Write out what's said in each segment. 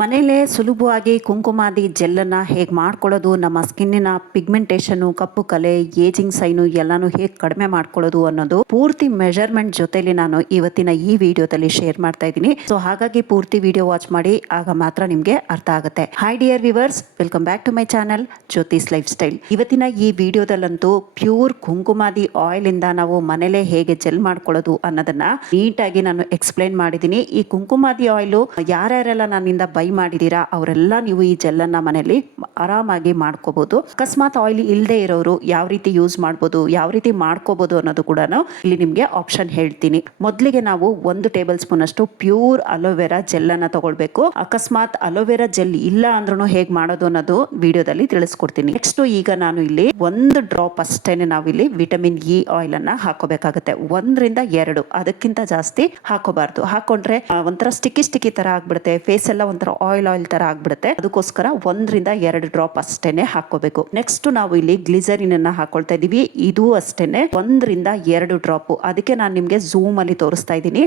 ಮನೇಲೇ ಸುಲಭವಾಗಿ ಕುಂಕುಮಾದಿ ಜೆಲ್ಲನ್ನು ಹೇಗೆ ಮಾಡ್ಕೊಳ್ಳೋದು, ನಮ್ಮ ಸ್ಕಿನ್ನಿನ ಪಿಗ್ಮೆಂಟೇಷನು, ಕಪ್ಪು ಕಲೆ, ಏಜಿಂಗ್ ಸೈನು ಎಲ್ಲಾನು ಹೇಗೆ ಕಡಿಮೆ ಮಾಡ್ಕೊಳ್ಳೋದು ಅನ್ನೋದು ಪೂರ್ತಿ ಮೆಜರ್ಮೆಂಟ್ ಜೊತೆಲಿ ನಾನು ಇವತ್ತಿನ ಈ ವಿಡಿಯೋದಲ್ಲಿ ಶೇರ್ ಮಾಡ್ತಾ ಇದ್ದೀನಿ. ಸೊ ಹಾಗಾಗಿ ಪೂರ್ತಿ ವಿಡಿಯೋ ವಾಚ್ ಮಾಡಿ, ಆಗ ಮಾತ್ರ ನಿಮಗೆ ಅರ್ಥ ಆಗುತ್ತೆ. Hi dear viewers, welcome back to my channel Jyothi's life style. ಇವತ್ತಿನ ಈ ವಿಡಿಯೋದಲ್ಲಂತೂ ಪ್ಯೂರ್ ಕುಂಕುಮಾದಿ ಆಯಿಲ್ ಇಂದ ನಾವು ಮನೇಲೆ ಹೇಗೆ ಜೆಲ್ ಮಾಡ್ಕೊಳ್ಳೋದು ಅನ್ನೋದನ್ನ ನೀಟಾಗಿ ನಾನು ಎಕ್ಸ್ಪ್ಲೈನ್ ಮಾಡಿದ್ದೀನಿ. ಈ ಕುಂಕುಮಾದಿ ಆಯಿಲ್ ಯಾರ್ಯಾರೆಲ್ಲ ನನ್ನಿಂದ ಬೈ ಮಾಡಿದೀರಾ ಅವರೆಲ್ಲ ನೀವು ಈ ಜೆಲ್ ಅನ್ನ ಮನೆಯಲ್ಲಿ ಆರಾಮಾಗಿ ಮಾಡ್ಕೋಬಹುದು. ಅಕಸ್ಮಾತ್ ಆಯಿಲ್ ಇಲ್ಲದೆ ಇರೋರು ಯಾವ ರೀತಿ ಯೂಸ್ ಮಾಡಬಹುದು, ಯಾವ ರೀತಿ ಮಾಡ್ಕೋಬಹುದು ಅನ್ನೋದು ಕೂಡ ಇಲ್ಲಿ ನಿಮ್ಗೆ ಆಪ್ಷನ್ ಹೇಳ್ತೀನಿ. ಮೊದಲಿಗೆ ನಾವು 1 ಟೇಬಲ್ ಸ್ಪೂನ್ ಅಷ್ಟು ಪ್ಯೂರ್ ಅಲೋವೆರಾ ಜೆಲ್ ಅನ್ನ ತಗೊಳ್ಬೇಕು. ಅಕಸ್ಮಾತ್ ಅಲೋವೆರಾ ಜೆಲ್ ಇಲ್ಲ ಅಂದ್ರೂ ಹೇಗೆ ಮಾಡೋದು ಅನ್ನೋದು ವಿಡಿಯೋದಲ್ಲಿ ತಿಳಿಸ್ಕೊಡ್ತೀನಿ. ನೆಕ್ಸ್ಟ್ ಈಗ ನಾನು ಇಲ್ಲಿ 1 ಡ್ರಾಪ್ ಅಷ್ಟೇನೆ ನಾವಿಲ್ಲಿ ವಿಟಮಿನ್ ಇ ಆಯಿಲ್ ಅನ್ನ ಹಾಕೋಬೇಕಾಗುತ್ತೆ. 1 ರಿಂದ 2, ಅದಕ್ಕಿಂತ ಜಾಸ್ತಿ ಹಾಕೋಬಾರ್ದು. ಹಾಕೊಂಡ್ರೆ ಒಂಥರ ಸ್ಟಿಕ್ಕಿ ತರ ಆಗ್ಬಿಡುತ್ತೆ, ಫೇಸ್ ಎಲ್ಲ ಒಂಥರ ಆಯಿಲ್ ತರ ಆಗ್ಬಿಡುತ್ತೆ. ಅದಕ್ಕೋಸ್ಕರ 1 ರಿಂದ 2 ಡ್ರಾಪ್ ಅಷ್ಟೇನೆ ಹಾಕೋಬೇಕು. ನೆಕ್ಸ್ಟ್ ನಾವು ಇಲ್ಲಿ ಗ್ಲಿಸರಿನ್ ಅನ್ನ ಹಾಕೊಳ್ತಾ ಇದೀವಿ. ಇದು ಅಷ್ಟೇನೆ 1 ರಿಂದ 2 ಡ್ರಾಪ್. ಅದಕ್ಕೆ ನಾನು ನಿಮ್ಗೆ ಝೂಮ್ ಅಲ್ಲಿ ತೋರಿಸ್ತಾ ಇದ್ದೀನಿ.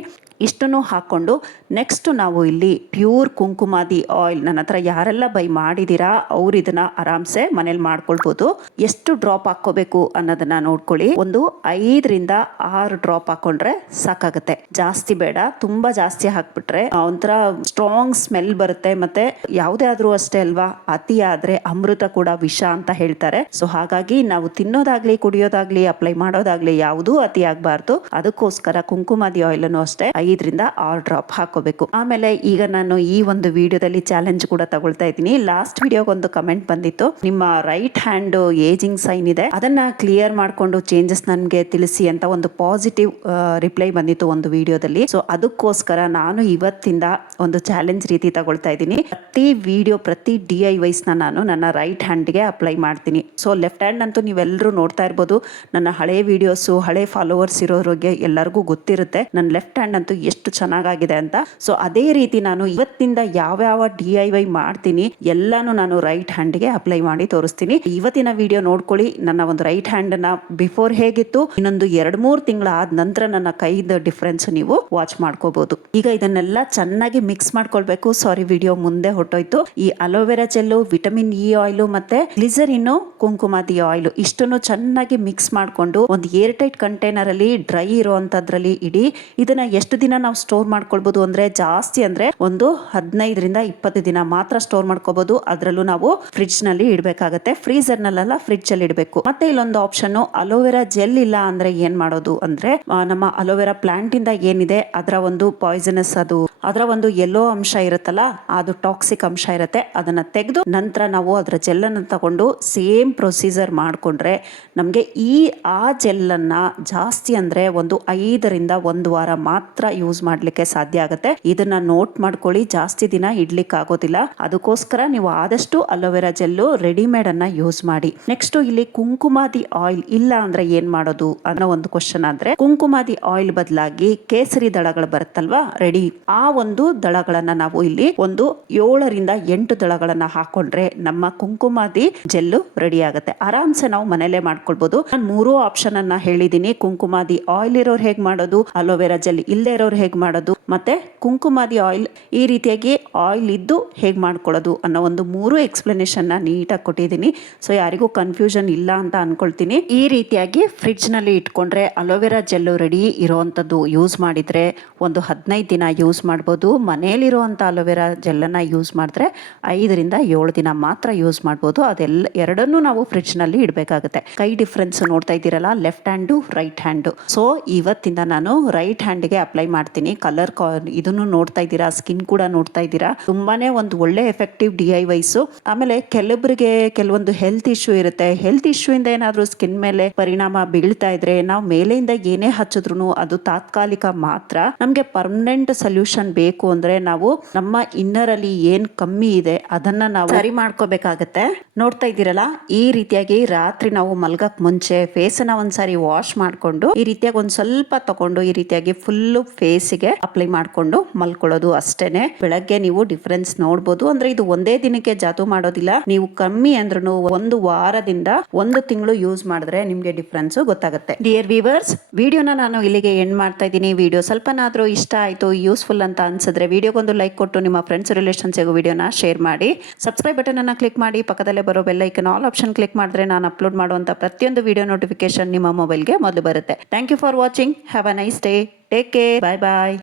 ಇಷ್ಟನ್ನು ಹಾಕೊಂಡು ನೆಕ್ಸ್ಟ್ ನಾವು ಇಲ್ಲಿ ಪ್ಯೂರ್ ಕುಂಕುಮಾದಿ ಆಯಿಲ್, ನನ್ನ ಹತ್ರ ಯಾರೆಲ್ಲ ಬೈ ಮಾಡಿದೀರಾ ಅವ್ರು ಇದನ್ನ ಆರಾಮ್ಸೆ ಮನೇಲಿ ಮಾಡ್ಕೊಳ್ಬಹುದು. ಎಷ್ಟು ಡ್ರಾಪ್ ಹಾಕೋಬೇಕು ಅನ್ನೋದನ್ನ ನೋಡ್ಕೊಳ್ಳಿ. ಒಂದು 5 ರಿಂದ 6 ಡ್ರಾಪ್ ಹಾಕೊಂಡ್ರೆ ಸಾಕಾಗುತ್ತೆ, ಜಾಸ್ತಿ ಬೇಡ. ತುಂಬಾ ಜಾಸ್ತಿ ಹಾಕ್ಬಿಟ್ರೆ ಒಂಥರ ಸ್ಟ್ರಾಂಗ್ ಸ್ಮೆಲ್ ಬರುತ್ತೆ. ಮತ್ತೆ ಯಾವುದೇ ಆದ್ರೂ ಅಷ್ಟೇ ಅಲ್ವಾ, ಅತಿ ಆದ್ರೆ ಅಮೃತ ಕೂಡ ವಿಷ ಅಂತ ಹೇಳ್ತಾರೆ. ಸೊ ಹಾಗಾಗಿ ನಾವು ತಿನ್ನೋದಾಗ್ಲಿ, ಕುಡಿಯೋದಾಗ್ಲಿ, ಅಪ್ಲೈ ಮಾಡೋದಾಗ್ಲಿ ಯಾವುದೂ ಅತಿ ಆಗ್ಬಾರ್ದು. ಅದಕ್ಕೋಸ್ಕರ ಕುಂಕುಮಾದಿ ಆಯಿಲ್ ಅನ್ನು ಅಷ್ಟೇ 5 ರಿಂದ 6 ಡ್ರಾಪ್ ಹಾಕೋಬೇಕು. ಆಮೇಲೆ ಈಗ ನಾನು ಈ ಒಂದು ವಿಡಿಯೋದಲ್ಲಿ ಚಾಲೆಂಜ್ ಕೂಡ ತಗೊಳ್ತಾ ಇದ್ದೀನಿ. ಲಾಸ್ಟ್ ವಿಡಿಯೋಗೆ ಒಂದು ಕಮೆಂಟ್ ಬಂದಿತ್ತು, ನಿಮ್ಮ ರೈಟ್ ಹ್ಯಾಂಡ್ ಏಜಿಂಗ್ ಸೈನ್ ಇದೆ, ಅದನ್ನ ಕ್ಲಿಯರ್ ಮಾಡ್ಕೊಂಡು ಚೇಂಜಸ್ ನನ್ಗೆ ತಿಳಿಸಿ ಅಂತ ಒಂದು ಪಾಸಿಟಿವ್ ರಿಪ್ಲೈ ಬಂದಿತ್ತು ಒಂದು ವಿಡಿಯೋದಲ್ಲಿ. ಸೊ ಅದಕ್ಕೋಸ್ಕರ ನಾನು ಇವತ್ತಿಂದ ಒಂದು ಚಾಲೆಂಜ್ ರೀತಿ ತಗೊಳ್ತಾ ಇದ್ದೀನಿ. ಪ್ರತಿ ವಿಡಿಯೋ, ಪ್ರತಿ DIYs ನಾನು ನನ್ನ ರೈಟ್ ಹ್ಯಾಂಡ್ಗೆ ಅಪ್ಲೈ ಮಾಡ್ತೀನಿ. ಸೊ ಲೆಫ್ಟ್ ಹ್ಯಾಂಡ್ ಅಂತೂ ನೀವೆಲ್ಲರೂ ನೋಡ್ತಾ ಇರ್ಬೋದು. ನನ್ನ ಹಳೆ ವಿಡಿಯೋಸ್, ಹಳೆ ಫಾಲೋವರ್ಸ್ ಇರೋರಿಗೆ ಎಲ್ಲರಿಗೂ ಗೊತ್ತಿರುತ್ತೆ ನನ್ನ ಲೆಫ್ಟ್ ಹ್ಯಾಂಡ್ ಅಂತೂ ಎಷ್ಟು ಚೆನ್ನಾಗಿದೆ ಅಂತ. ಸೊ ಅದೇ ರೀತಿ ನಾನು ಇವತ್ತಿಂದ ಯಾವ DIY ಮಾಡ್ತೀನಿ ಎಲ್ಲಾನು ನಾನು ರೈಟ್ ಹ್ಯಾಂಡ್ಗೆ ಅಪ್ಲೈ ಮಾಡಿ ತೋರಿಸ್ತೀನಿ. ಇವತ್ತಿನ ವಿಡಿಯೋ ನೋಡ್ಕೊಳ್ಳಿ. ನನ್ನ ಒಂದು ರೈಟ್ ಹ್ಯಾಂಡ್ ನ ಬಿಫೋರ್ ಹೇಗಿತ್ತು, ಇನ್ನೊಂದು 2-3 ತಿಂಗಳ ಆದ ನಂತರ ನನ್ನ ಕೈದ ಡಿಫ್ರೆನ್ಸ್ ನೀವು ವಾಚ್ ಮಾಡ್ಕೋಬಹುದು. ಈಗ ಇದನ್ನೆಲ್ಲ ಚೆನ್ನಾಗಿ ಮಿಕ್ಸ್ ಮಾಡ್ಕೊಳ್ಬೇಕು. ಸಾರಿ, ವಿಡಿಯೋ ಮುಂದೆ ಹೊಟ್ಟೋಯ್ತು. ಈ aloe vera gel, vitamin E oil ಮತ್ತೆ ಗ್ಲಿಸರಿನ್, ಕುಂಕುಮಾದಿ ಆಯಿಲ್ ಇಷ್ಟನ್ನು ಚೆನ್ನಾಗಿ ಮಿಕ್ಸ್ ಮಾಡ್ಕೊಂಡು ಒಂದು ಏರ್ ಟೈಟ್ ಕಂಟೈನರ್ ಅಲ್ಲಿ ಡ್ರೈ ಇರುವಂತದ್ರಲ್ಲಿ ಇಡಿ. ಇದನ್ನ ಎಷ್ಟು ದಿನ ನಾವು ಸ್ಟೋರ್ ಮಾಡ್ಕೊಳ್ಬಹುದು ಅಂದ್ರೆ, ಜಾಸ್ತಿ ಅಂದ್ರೆ ಒಂದು 15 ರಿಂದ 20 ದಿನ ಮಾತ್ರ ಸ್ಟೋರ್ ಮಾಡ್ಕೋಬಹುದು. ಅದರಲ್ಲೂ ನಾವು ಫ್ರಿಡ್ಜ್ ನಲ್ಲಿ ಇಡಬೇಕಾಗತ್ತೆ, ಫ್ರೀಜರ್ ನಲ್ಲೆಲ್ಲ ಫ್ರಿಡ್ಜ್ ಅಲ್ಲಿ ಇಡಬೇಕು. ಮತ್ತೆ ಇಲ್ಲೊಂದು ಆಪ್ಷನ್, ಅಲೋವೆರಾ ಜೆಲ್ ಇಲ್ಲ ಅಂದ್ರೆ ಏನ್ ಮಾಡೋದು ಅಂದ್ರೆ, ನಮ್ಮ ಅಲೋವೆರಾ ಪ್ಲಾಂಟ್ ಇಂದ ಏನಿದೆ ಅದರ ಒಂದು ಪಾಯ್ಸನಸ್, ಅದರ ಒಂದು ಯೆಲ್ಲೋ ಅಂಶ ಇರುತ್ತಲ್ಲ, ಅದು ಟಾಕ್ಸಿಕ್ ಅಂಶ ಇರುತ್ತೆ. ಅದನ್ನ ತೆಗೆದು ನಂತರ ನಾವು ಅದರ ಜೆಲ್ ಅನ್ನು ತಗೊಂಡು ಸೇಮ್ ಪ್ರೊಸೀಜರ್ ಮಾಡ್ಕೊಂಡ್ರೆ ನಮ್ಗೆ ಆ ಜೆಲ್ ಅನ್ನ ಜಾಸ್ತಿ ಅಂದ್ರೆ ಒಂದು 5 ರಿಂದ 1 ವಾರ ಮಾತ್ರ ಯೂಸ್ ಮಾಡ್ಲಿಕ್ಕೆ ಸಾಧ್ಯ ಆಗುತ್ತೆ. ಇದನ್ನ ನೋಟ್ ಮಾಡ್ಕೊಳ್ಳಿ, ಜಾಸ್ತಿ ದಿನ ಇಡ್ಲಿಕ್ಕೆ ಆಗೋದಿಲ್ಲ. ಅದಕ್ಕೋಸ್ಕರ ನೀವು ಆದಷ್ಟು ಅಲೋವೆರಾ ಜೆಲ್ಲು ರೆಡಿಮೇಡ್ ಅನ್ನ ಯೂಸ್ ಮಾಡಿ. ನೆಕ್ಸ್ಟ್ ಇಲ್ಲಿ ಕುಂಕುಮಾದಿ ಆಯಿಲ್ ಇಲ್ಲ ಅಂದ್ರೆ ಏನ್ ಮಾಡೋದು ಅನ್ನೋ ಒಂದು ಕ್ವಶನ್ ಆದ್ರೆ, ಕುಂಕುಮಾದಿ ಆಯಿಲ್ ಬದಲಾಗಿ ಕೇಸರಿ ದಳಗಳು ಬರುತ್ತಲ್ವಾ ರೆಡಿ, ಆ ಒಂದು ದಳಗಳನ್ನ ನಾವು ಇಲ್ಲಿ ಒಂದು 7 ರಿಂದ 8 ದಳಗಳನ್ನ ಹಾಕೊಂಡ್ರೆ ನಮ್ಮ ಕುಂಕುಮಾದಿ ಜೆಲ್ಲು ರೆಡಿ ಆಗುತ್ತೆ. ಆರಾಮ್ಸೆ ನಾವು ಮನೇಲೆ ಮಾಡ್ಕೊಳ್ಬಹುದು. ನಾನು 3 ಆಪ್ಷನ್ ಅನ್ನ ಹೇಳಿದೀನಿ. ಕುಂಕುಮಾದಿ ಆಯಿಲ್ ಇರೋರು ಹೇಗ್ ಮಾಡೋದು, ಅಲೋವೆರಾ ಜೆಲ್ ಇಲ್ಲದೆ ಇರೋರು ಹೇಗ್ ಮಾಡೋದು, ಮತ್ತೆ ಕುಂಕುಮಾದಿ ಆಯಿಲ್ ಈ ರೀತಿಯಾಗಿ ಆಯಿಲ್ ಇದ್ದು ಹೇಗ್ ಮಾಡ್ಕೊಳ್ಳೋದು ಅನ್ನೋ ಒಂದು 3 ಎಕ್ಸ್ಪ್ಲನೇಷನ್ ನೀಟಾಗಿ ಕೊಟ್ಟಿದ್ದೀನಿ. ಸೊ ಯಾರಿಗೂ ಕನ್ಫ್ಯೂಷನ್ ಇಲ್ಲ ಅಂತ ಅನ್ಕೊಳ್ತೀನಿ. ಈ ರೀತಿಯಾಗಿ ಫ್ರಿಡ್ಜ್ ನಲ್ಲಿ ಇಟ್ಕೊಂಡ್ರೆ ಅಲೋವೆರಾ ಜೆಲ್ಲು ರೆಡಿ ಇರೋವಂಥದ್ದು ಯೂಸ್ ಮಾಡಿದ್ರೆ ಒಂದು 15 ದಿನ ಯೂಸ್ ಮಾಡ್ಬೋದು. ಮನೆಯಲ್ಲಿರುವಂಥ ಅಲೋವೆರಾ ಜೆಲ್ಲನ್ನು ಯೂಸ್ ಮಾಡಿದ್ರೆ 5 ರಿಂದ 7 ದಿನ ಮಾತ್ರ ಯೂಸ್ ಮಾಡ್ಬೋದು. ಅದೆಲ್ಲ ಎರಡನ್ನೂ ನಾವು ಫ್ರಿಡ್ಜ್ ನಲ್ಲಿ ಇಡಬೇಕಾಗುತ್ತೆ. ಕೈ ಡಿಫ್ರೆನ್ಸ್ ನೋಡ್ತಾ ಇದ್ದೀರಲ್ಲ, left hand right hand. So ಇವತ್ತಿಂದ ನಾನು ರೈಟ್ ಹ್ಯಾಂಡ್ಗೆ ಅಪ್ಲೈ ಮಾಡ್ತೀನಿ. ಕಲರ್ ಇದನ್ನು ನೋಡ್ತಾ ಇದ್ದೀರಾ, ಸ್ಕಿನ್ ಕೂಡ ನೋಡ್ತಾ ಇದ್ದೀರಾ. ತುಂಬಾನೇ ಒಂದು ಒಳ್ಳೆ ಎಫೆಕ್ಟಿವ್ DIYs. ಆಮೇಲೆ ಕೆಲವರಿಗೆ ಕೆಲವೊಂದು ಹೆಲ್ತ್ ಇಶ್ಯೂ ಇರುತ್ತೆ. ಹೆಲ್ತ್ ಇಶ್ಯೂ ಇಂದ ಏನಾದ್ರೂ ಸ್ಕಿನ್ ಮೇಲೆ ಪರಿಣಾಮ ಬೀಳ್ತಾ ಇದ್ರೆ ನಾವು ಮೇಲೆಯಿಂದ ಏನೇ ಹಚ್ಚಿದ್ರು ಅದು ತಾತ್ಕಾಲಿಕ ಮಾತ್ರ. ನಮ್ಗೆ ಪರ್ಮನೆಂಟ್ ಸೊಲ್ಯೂಷನ್ ಬೇಕು ಅಂದ್ರೆ ನಾವು ನಮ್ಮ ಇನ್ನರ್ ಅಲ್ಲಿ ಏನ್ ಕಮ್ಮಿ ಇದೆ ಅದನ್ನ ನಾವು ಸರಿ ಮಾಡ್ಕೋಬೇಕಾಗತ್ತೆ. ನೋಡ್ತಾ ಇದ್ದೀರಲ್ಲ, ಈ ರೀತಿಯಾಗಿ ರಾತ್ರಿ ನಾವು ಮಲ್ಗಕ್ ಮುಂಚೆ ಫೇಸ್ ಅನ್ನ ಒಂದ್ಸಾರಿ ವಾಶ್ ಮಾಡ್ಕೊಂಡು ಈ ರೀತಿಯಾಗಿ ಒಂದ್ ಸ್ವಲ್ಪ ತಗೊಂಡು ಈ ರೀತಿಯಾಗಿ ಫುಲ್ ಫೇಸ್ಗೆ ಅಪ್ಲೈ ಮಾಡ್ಕೊಂಡು ಮಲ್ಕೊಳ್ಳೋದು ಅಷ್ಟೇನೆ. ಬೆಳಗ್ಗೆ ನೀವು ಡಿಫರೆನ್ಸ್ ನೋಡ್ಬೋದು. ಅಂದ್ರೆ ಇದು ಒಂದೇ ದಿನಕ್ಕೆ ಜಾದು ಮಾಡೋದಿಲ್ಲ. ನೀವು ಕಮ್ಮಿ ಅಂದ್ರೂ 1 ವಾರದಿಂದ 1 ತಿಂಗಳು ಯೂಸ್ ಮಾಡಿದ್ರೆ ನಿಮ್ಗೆ ಡಿಫರೆನ್ಸ್ ಗೊತ್ತಾಗುತ್ತೆ. ಡಿಯರ್ ವ್ಯೂವರ್ಸ್, ವಿಡಿಯೋನ ನಾನು ಇಲ್ಲಿಗೆ ಎಂಡ್ ಮಾಡ್ತಾ ಇದ್ದೀನಿ. ವಿಡಿಯೋ ಸ್ವಲ್ಪನಾದ್ರೂ ಇಷ್ಟ ಆಯ್ತು, ಯೂಸ್ಫುಲ್ ಅಂತ ಅನ್ಸಿದ್ರೆ ವಿಡಿಯೋಗೊಂದು ಲೈಕ್ ಕೊಟ್ಟು ನಿಮ್ಮ ಫ್ರೆಂಡ್ಸ್ ಫ್ರೆಂಡ್ಸ್ ರಿಲೇಷನ್ಸ್ಗೂ ವಿಡಿಯೋನ ಶೇರ್ ಮಾಡಿ. ಸಬ್ಸ್ಕ್ರೈಬ್ ಬಟನನ್ನು ಕ್ಲಿಕ್ ಮಾಡಿ, ಪಕ್ಕದಲ್ಲೇ ಬರೋ bell icon all option click ಮಾಡಿದ್ರೆ ನಾನು ಅಪ್ಲೋಡ್ ಮಾಡುವಂಥ ಪ್ರತಿಯೊಂದು ವಿಡಿಯೋ ನೋಟಿಫಿಕೇಶನ್ ನಿಮ್ಮ ಮೊಬೈಲ್ಗೆ ಮೊದಲು ಬರುತ್ತೆ. Thank you for watching. Have a nice day. Take care. Bye bye.